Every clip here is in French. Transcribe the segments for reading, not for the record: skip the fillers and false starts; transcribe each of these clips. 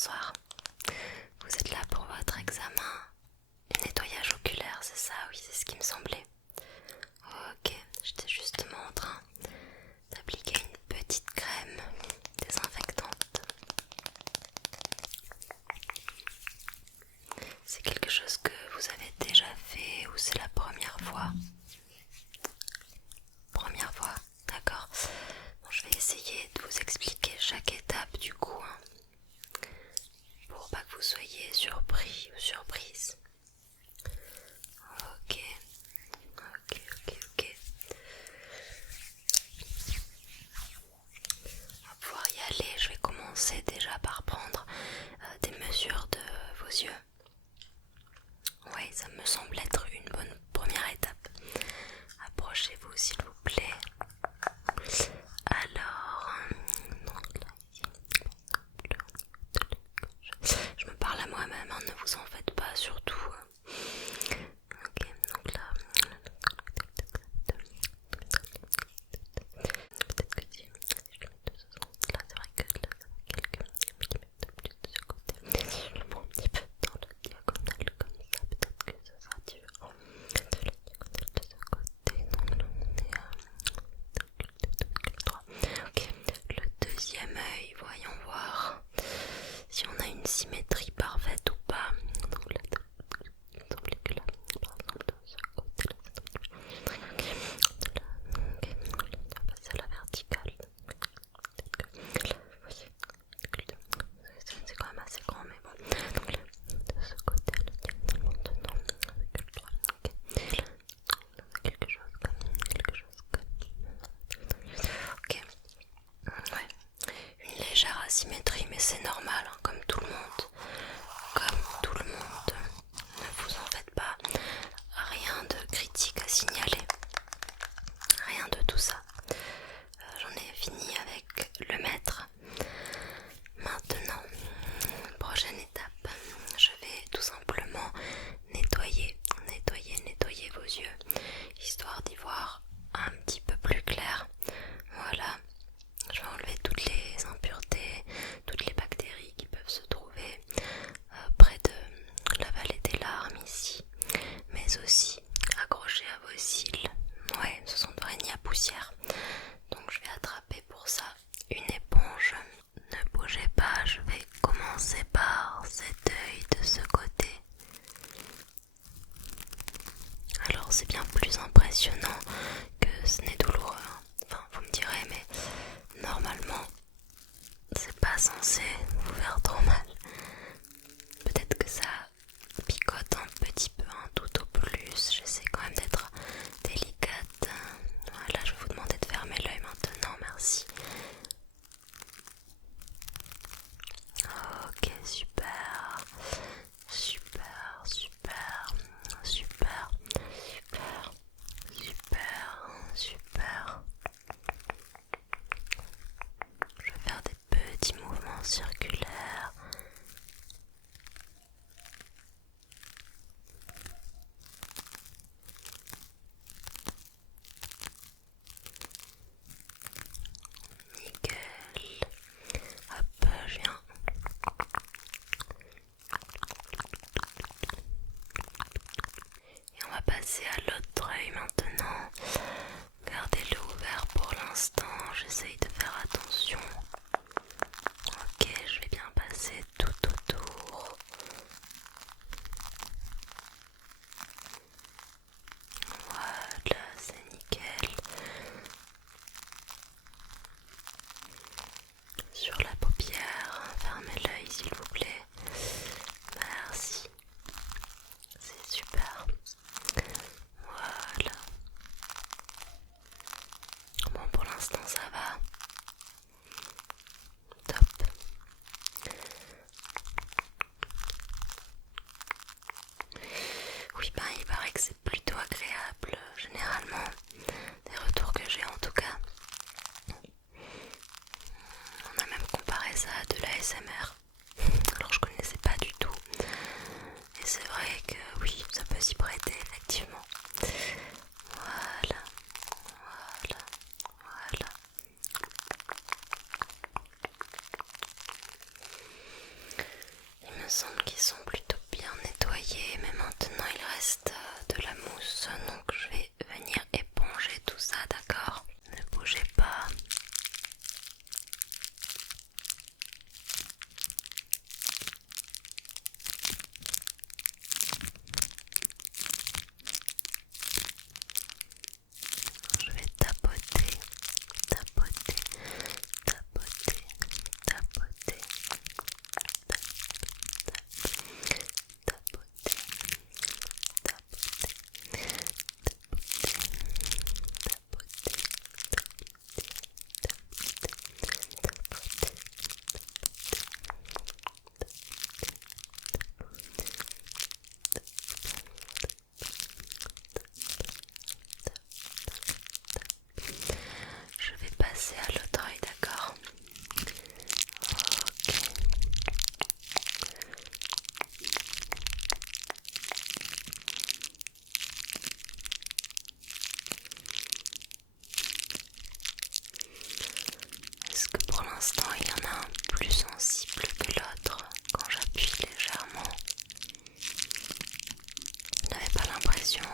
bonsoir. Vous êtes là pour votre examen et nettoyage oculaire, c'est ça? Oui, c'est ce qui me semblait. Ok, j'étais justement en train d'appliquer une petite crème désinfectante. C'est quelque chose que vous avez déjà fait ou c'est la première fois? Première fois, d'accord. Bon, je vais essayer de vous expliquer chaque étape du coup, pour pas que vous soyez surpris ou surprise. Ok. On va pouvoir y aller. Je vais commencer déjà par prendre des mesures de vos yeux. Oui, ça me semble être une bonne première étape. Approchez-vous s'il vous plaît. Alors, je me parle à moi-même, hein, ne vous en faites pas surtout. Ok, donc là, peut-être que si je le mets de ce sens là, c'est vrai que là ça va quelques millimètres de plus de ce côté. Si je le prends un petit peu dans la diagonale comme ça, peut-être que ce sera différent de la diagonale de ce côté. Donc là on est à 3. Ok, le deuxième œil, voyons voir si on a une symétrie parfaite ou pas. Donc là, il me semblait que là, par exemple, de ce côté-là, ok, on va passer à la verticale. Peut-être que là, vous voyez, c'est quand même assez grand, mais bon. Donc là, de ce côté-là, diagonalement dedans, avec le droit. Ok, là, on a quelque chose comme. Ok, ouais, une légère asymétrie, mais c'est normal, hein, comme tout le monde. semble qu'ils sont plutôt bien nettoyés, mais maintenant il reste de la mousse, donc je vais venir éponger tout ça, d'accord? Ne bougez pas. Je vais tapoter, tapoter, tapoter, tapoter, tapoter, je vais passer à l'autre œil, d'accord? Ok. Est-ce que pour l'instant il y en a un plus sensible que l'autre quand j'appuie légèrement? Vous n'avez pas l'impression?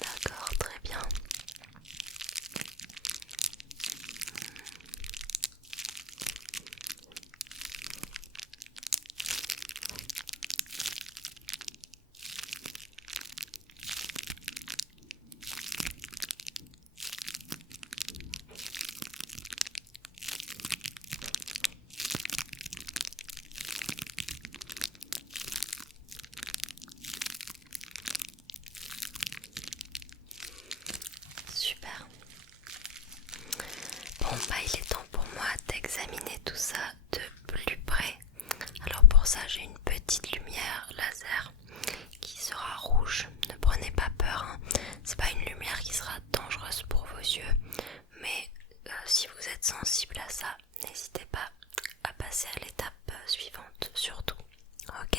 D'accord, très bien. Super. Bon bah il est temps pour moi d'examiner tout ça de plus près. Alors pour ça j'ai une petite lumière laser qui sera rouge. Ne prenez pas peur, hein. C'est pas une lumière qui sera dangereuse pour vos yeux, mais si vous êtes sensible à ça, n'hésitez pas à passer à l'étape suivante surtout. Ok?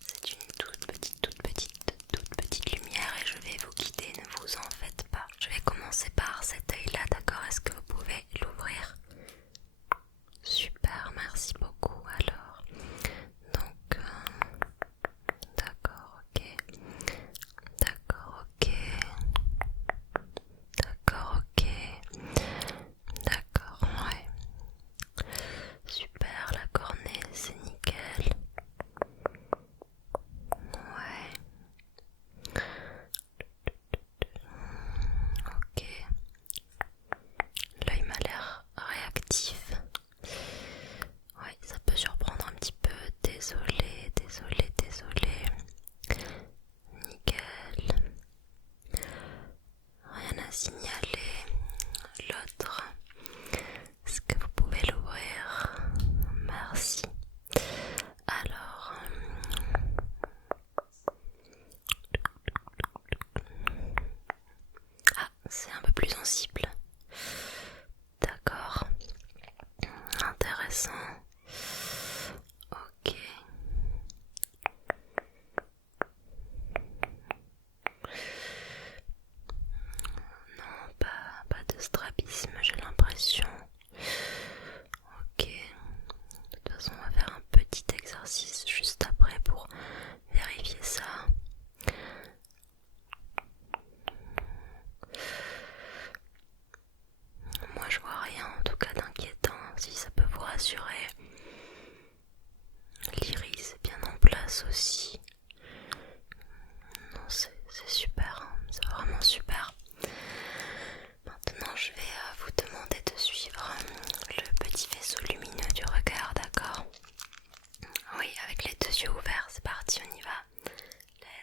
C'est une toute petite lumière et je vais vous guider, ne vous en faites pas. Je vais commencer par cet œil là, d'accord? Est-ce que vous pouvez l'ouvrir? Super, merci beaucoup. Alors, donc, d'accord, ok. D'accord, ok. D'accord, ok. D'accord, ouais. Super, la cornée, c'est nickel. Ouais. Ok. L'œil m'a l'air réactif. Ouais, ça peut surprendre un petit peu. Désolé, désolé, désolé. Nickel. Rien à signaler. L'autre. Est-ce que vous pouvez l'ouvrir? Merci. Alors, ah, c'est un peu plus sensible. D'accord. Intéressant. Ok. Non, pas de strabisme, j'ai l'impression. Ok. De toute façon, on va faire un petit exercice juste après pour vérifier ça. Moi, je vois rien en tout cas d'inquiétant, si ça peut vous rassurer. L'iris est bien en place aussi. Non, c'est super, hein. C'est vraiment super. Maintenant, je vais vous demander de suivre le petit vaisseau lumineux du regard, d'accord? Oui, avec les deux yeux ouverts, c'est parti, on y va.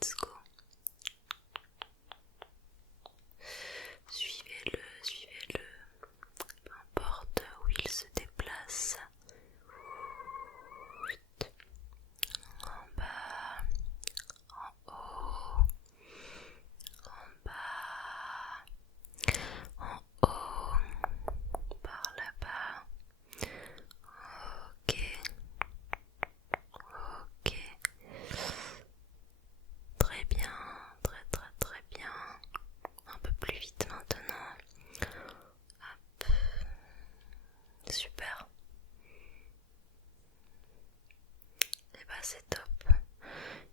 Let's go. Suivez-le, suivez-le. Peu importe où il se déplace. En bas. c'est top.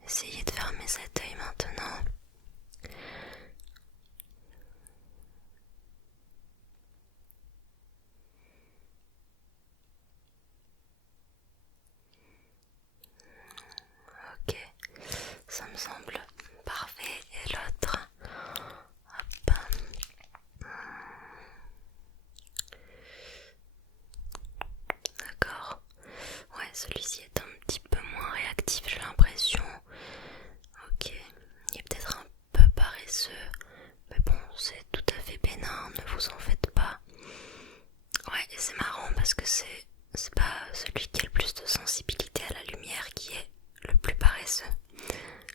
Essayez de fermer cet œil maintenant. Ok, ça me semble parfait. Et l'autre, hop. D'accord. Ouais, celui-ci est un petit peu moins réactif, j'ai l'impression. Ok, il est peut-être un peu paresseux, mais bon, c'est tout à fait bénin, ne vous en faites pas. Ouais, et c'est marrant parce que c'est pas celui qui a le plus de sensibilité à la lumière qui est le plus paresseux.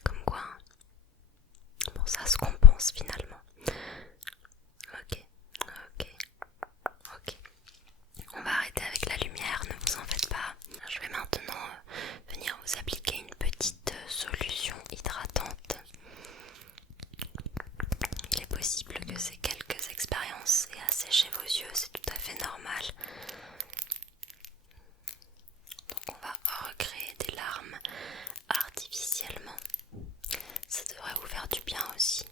Comme quoi, bon, ça se compense finalement. Ok, ok, ok. On va arrêter avec la lumière, ne vous en faites pas. Je vais maintenant venir vous appliquer une petite solution hydratante. Il est possible que ces quelques expériences aient asséché vos yeux, c'est tout à fait normal. Donc on va recréer des larmes artificiellement. Ça devrait vous faire du bien aussi.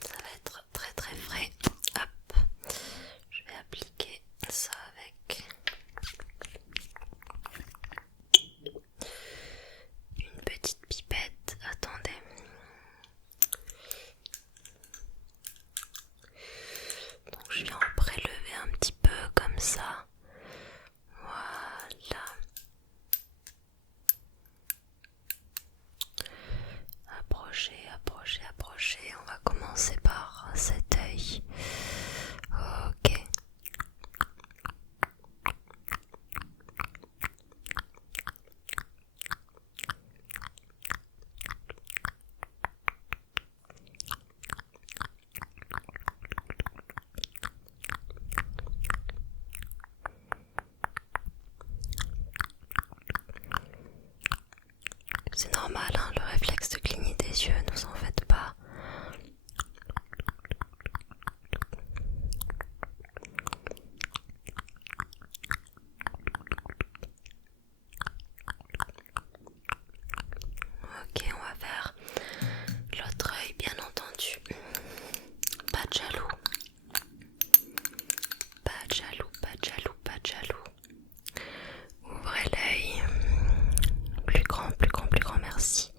Ça va être très très frais. Hop, je vais appliquer ça avec une petite pipette. Attendez. Donc je viens en prélever un petit peu comme ça. Voilà. Approchez, approchez, approchez. On va commencer par cet œil. Ok. C'est normal, hein, le réflexe de cligner des yeux, ne vous en faites pas. Ok, on va faire l'autre œil, bien entendu. Pas de jaloux. Pas de jaloux, pas de jaloux, pas de jaloux. Ouvrez l'œil. Plus grand, plus grand, plus grand, merci.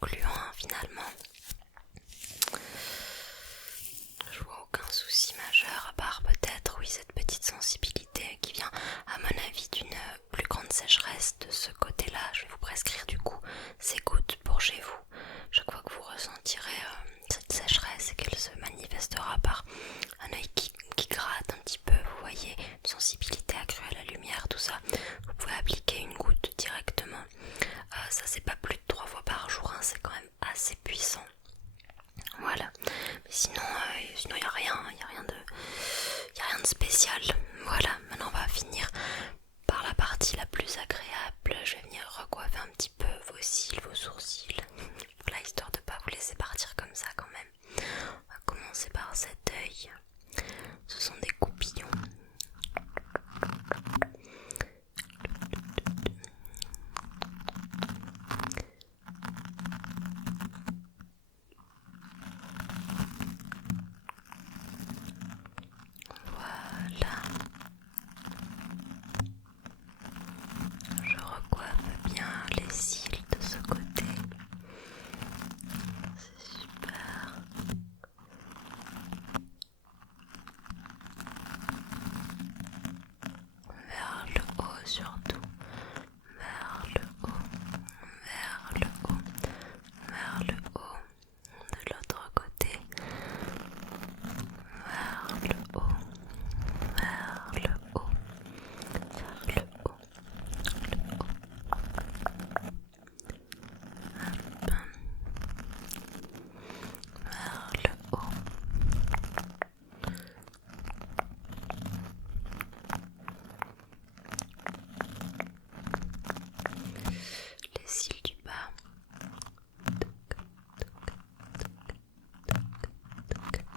concluant finalement. Je vois aucun souci majeur à part peut-être oui cette petite sensibilité qui vient à mon avis d'une plus grande sécheresse de ce côté-là. Je vais vous prescrire du coup ces gouttes pour chez vous. Chaque fois que vous ressentirez cette sécheresse et qu'elle se manifestera par un œil qui gratte un petit peu, vous voyez, une sensibilité accrue à la lumière, tout ça, vous pouvez appliquer une goutte directement. Ça c'est pas plus de 3 fois par jour, hein, c'est quand même assez puissant. Voilà, mais sinon il n'y a rien, il n'y a rien de spécial. Voilà, maintenant on va finir par la partie la plus agréable. Je vais venir recoiffer un petit peu vos cils, vos sourcils, voilà, histoire de ne pas vous laisser partir comme ça quand même. On va commencer par cet œil. Ce sont des coupillons. Voilà. Je recoiffe bien les cils de ce côté. C'est super. Vers le haut surtout. Vers le haut. Vers le haut. Vers le haut. De l'autre côté. Vers le haut. Vers le haut. Vers le haut. Vers le haut. Les cils du bas.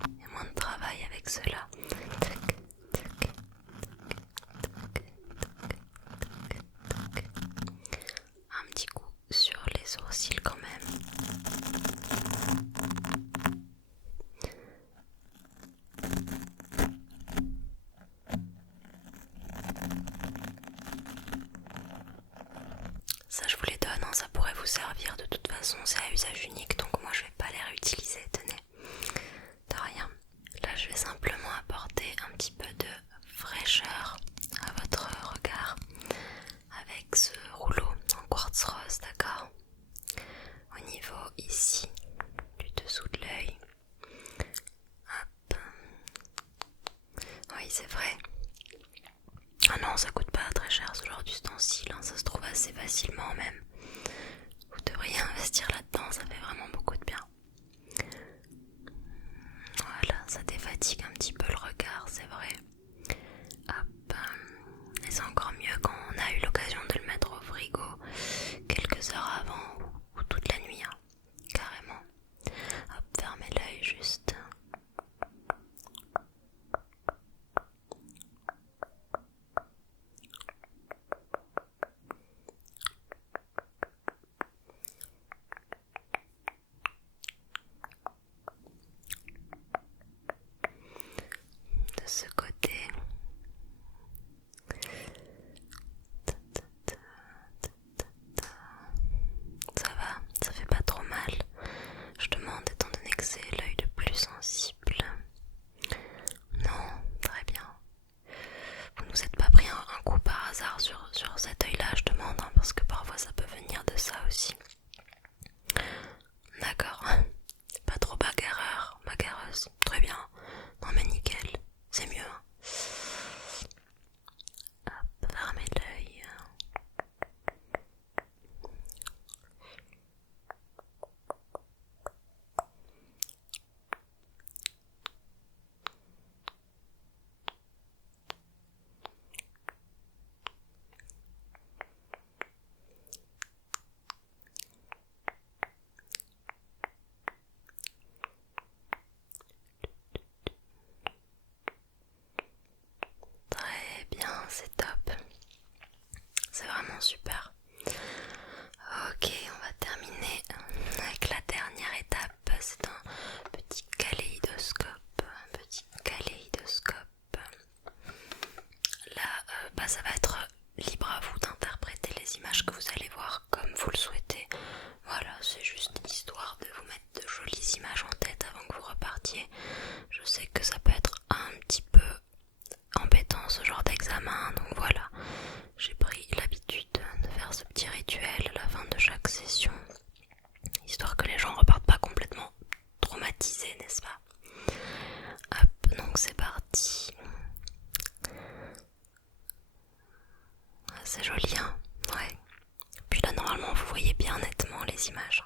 Il y a moins de travail avec cela. Un petit coup sur les sourcils quand même. Ça je vous les donne, hein, ça pourrait vous servir de toute façon, c'est à usage unique donc moi je vais pas les réutiliser, tenez. De rien. Là je vais simplement apporter un petit peu de fraîcheur à votre regard avec ce rouleau en quartz rose, d'accord? Au niveau ici du dessous de l'œil. Hop. Oui c'est vrai. Ah non, ça coûte pas très cher ce genre d'ustensile, hein, ça se trouve assez facilement même. Vous devriez investir là-dedans, ça fait vraiment beaucoup de bien. Voilà, ça défatigue un petit peu le regard, c'est vrai. Hop. Et c'est encore mieux quand on a eu l'occasion de le mettre au frigo quelques heures avant ou toute la nuit, hein, carrément. Hop, fermez l'œil juste. petit rituel à la fin de chaque session, histoire que les gens repartent pas complètement traumatisés, n'est-ce pas? Hop, donc c'est parti. Ah, c'est joli, hein? Ouais. Puis là, normalement, vous voyez bien nettement les images.